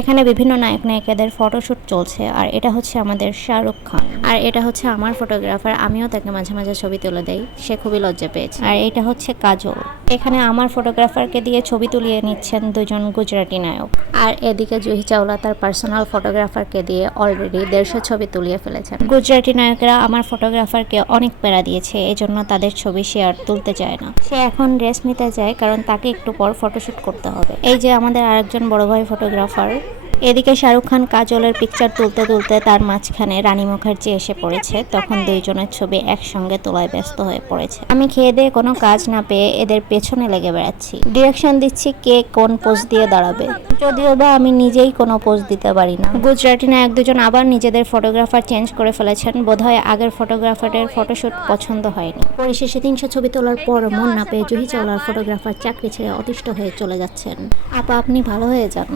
এখানে বিভিন্ন নায়ক নায়িকাদের ফটোশুট চলছে, আর এটা হচ্ছে আমাদের শাহরুখ খান। আর এটা হচ্ছে আমার ফটোগ্রাফার আমিও তাকে মাঝে মাঝে ছবি তুলে দেই, সে খুবই লজ্জা পেয়েছে। আর এটা হচ্ছে কাজল। এখানে আমার ফটোগ্রাফারকে দিয়ে ছবি তুলিয়ে নিচ্ছেন দুজন গুজরাটি নায়ক। আর এদিকে জুহি চাওলা তার পার্সোনাল ফটোগ্রাফারকে দিয়ে অলরেডি দেড়শো ছবি তুলিয়ে ফেলেছেন। গুজরাটি নায়করা আমার ফটোগ্রাফারকে অনেক প্যারা দিয়েছে, এজন্য তাদের ছবি শেয়ার তুলতে চায় না। সে এখন রেস্ট নিতে যায়, কারণ তাকে একটু পর ফটোশুট করতে হবে। এই যে আমাদের আরেকজন বড় ভাই ফটোগ্রাফার এদিকে শাহরুখ খান কাজলের পিকচার তুলতে তুলতে তার মাঝখানে রানী মুখার্জি এসে পড়েছে। তখন দুইজনের ছবি একসঙ্গে তোলায় ব্যস্ত হয়ে পড়েছে। আমি খেয়ে দিয়ে কোনো কাজ না পেয়ে এদের পেছনে লেগে বেড়াচ্ছি। ডিরেকশন দিচ্ছি কে কোন পোজ দিয়ে দাঁড়াবে। যদিও বা আমি নিজেই কোনো পোজ দিতে পারি না। গুজরাটি নায়ক দুজন আবার নিজেদের ফটোগ্রাফার চেঞ্জ করে ফেলেছেন। বোধহয় আগের ফটোগ্রাফারের ফটোশ্যুট পছন্দ হয়নি। পরিশেষে তিনশো ছবি তোলার পর মন না পেয়ে জুহি চাওলার ফটোগ্রাফার চাকরি ছেড়ে অতিষ্ঠ হয়ে চলে যাচ্ছেন। আপা, আপনি ভালো হয়ে যান।